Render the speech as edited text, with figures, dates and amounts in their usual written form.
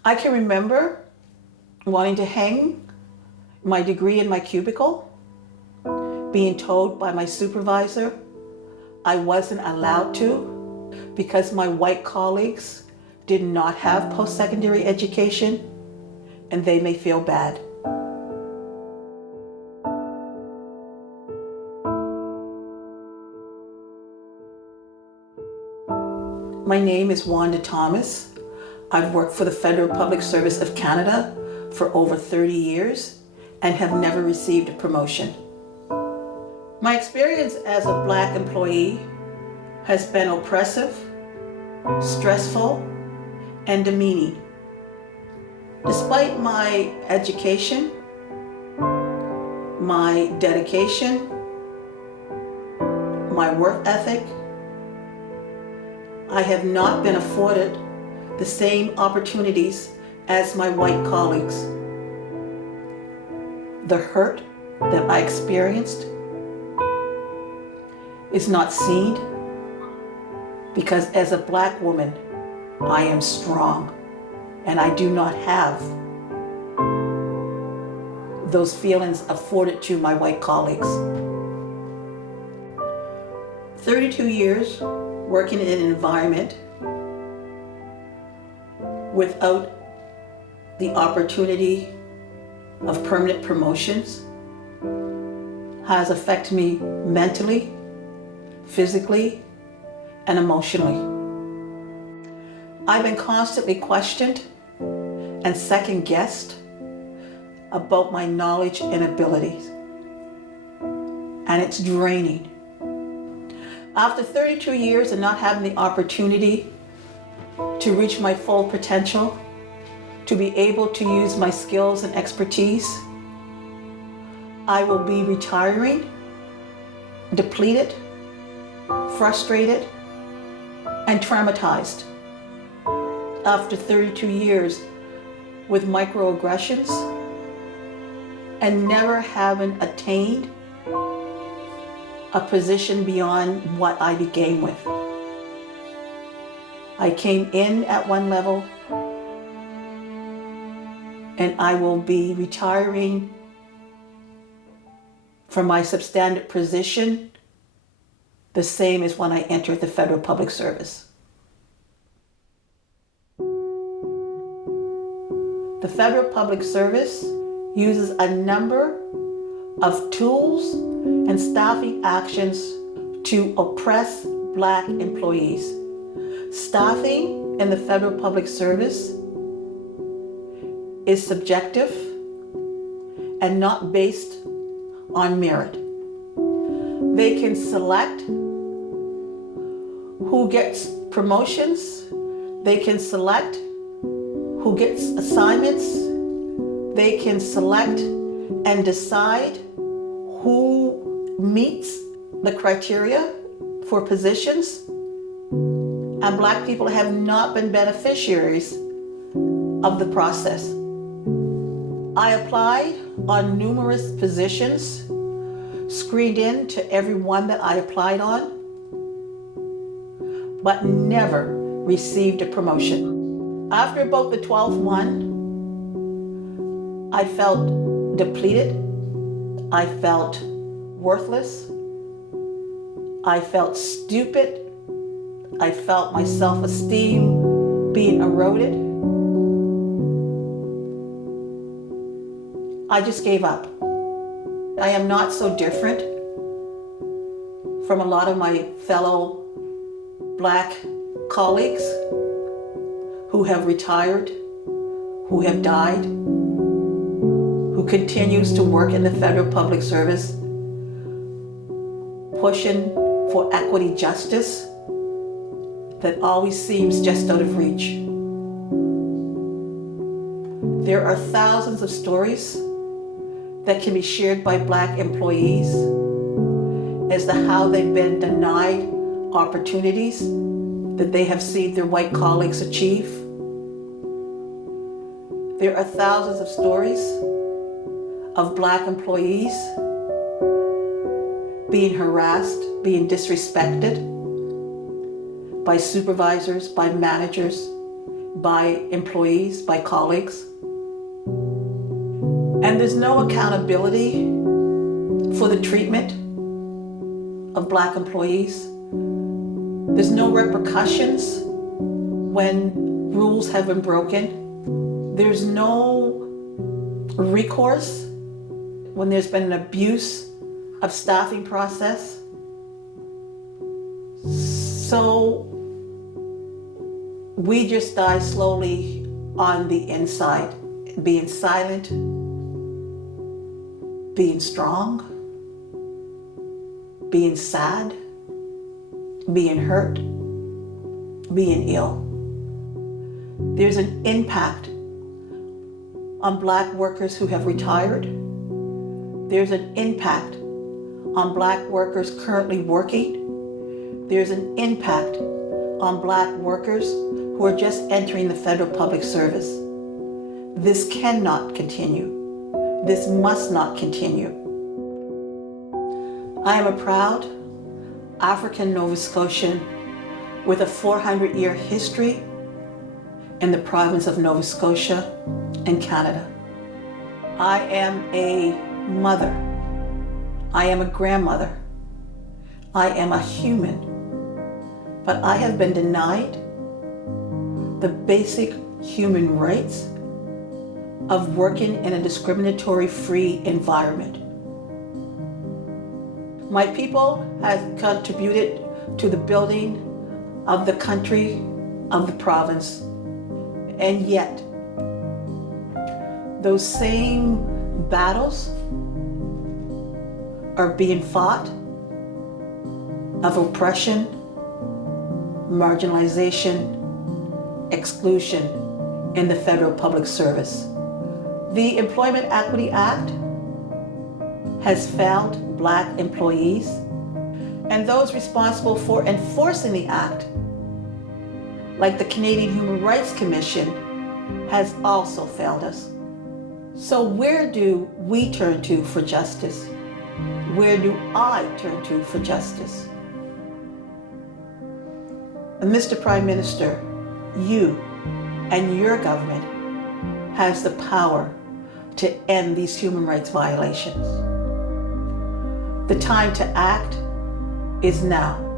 I can remember wanting to hang my degree in my cubicle, being told by my supervisor I wasn't allowed to because my white colleagues did not have post-secondary education and they may feel bad. My name is Wanda Thomas. I've worked for the Federal Public Service of Canada for over 30 years and have never received a promotion. My experience as a Black employee has been oppressive, stressful, and demeaning. Despite my education, my dedication, my work ethic, I have not been afforded the same opportunities as my white colleagues. The hurt that I experienced is not seen because as a Black woman, I am strong and I do not have those feelings afforded to my white colleagues. 32 years working in an environment without the opportunity of permanent promotions has affected me mentally, physically, and emotionally. I've been constantly questioned and second-guessed about my knowledge and abilities, and it's draining. After 32 years and not having the opportunity to reach my full potential, to be able to use my skills and expertise, I will be retiring, depleted, frustrated, and traumatized after 32 years with microaggressions and never having attained a position beyond what I began with. I came in at one level and I will be retiring from my substandard position the same as when I entered the Federal Public Service. The Federal Public Service uses a number of tools and staffing actions to oppress Black employees. Staffing in the Federal Public Service is subjective and not based on merit. They can select who gets promotions, they can select who gets assignments, they can select and decide who meets the criteria for positions, and Black people have not been beneficiaries of the process. I applied on numerous positions, screened in to every one that I applied on, but never received a promotion. After about the 12th one, I felt depleted, I felt worthless, I felt stupid, I felt my self-esteem being eroded. I just gave up. I am not so different from a lot of my fellow Black colleagues who have retired, who have died, who continues to work in the Federal Public Service, pushing for equity justice that always seems just out of reach. There are thousands of stories that can be shared by Black employees as to how they've been denied opportunities that they have seen their white colleagues achieve. There are thousands of stories of Black employees being harassed, being disrespected by supervisors, by managers, by employees, by colleagues. And there's no accountability for the treatment of Black employees. There's no repercussions when rules have been broken. There's no recourse when there's been an abuse of staffing process. So we just die slowly on the inside, being silent, being strong, being sad, being hurt, being ill. There's an impact on Black workers who have retired. There's an impact on Black workers currently working. There's an impact on Black workers who are just entering the federal public service. This cannot continue. This must not continue. I am a proud African Nova Scotian with a 400-year history in the province of Nova Scotia and Canada. I am a mother. I am a grandmother. I am a human. But I have been denied the basic human rights of working in a discriminatory-free environment. My people have contributed to the building of the country, of the province, and yet those same battles are being fought of oppression, marginalization, exclusion in the federal public service. The Employment Equity Act has failed Black employees, and those responsible for enforcing the act, like the Canadian Human Rights Commission, has also failed us. So where do we turn to for justice? Where do I turn to for justice? And Mr. Prime Minister, you and your government has the power to end these human rights violations. The time to act is now.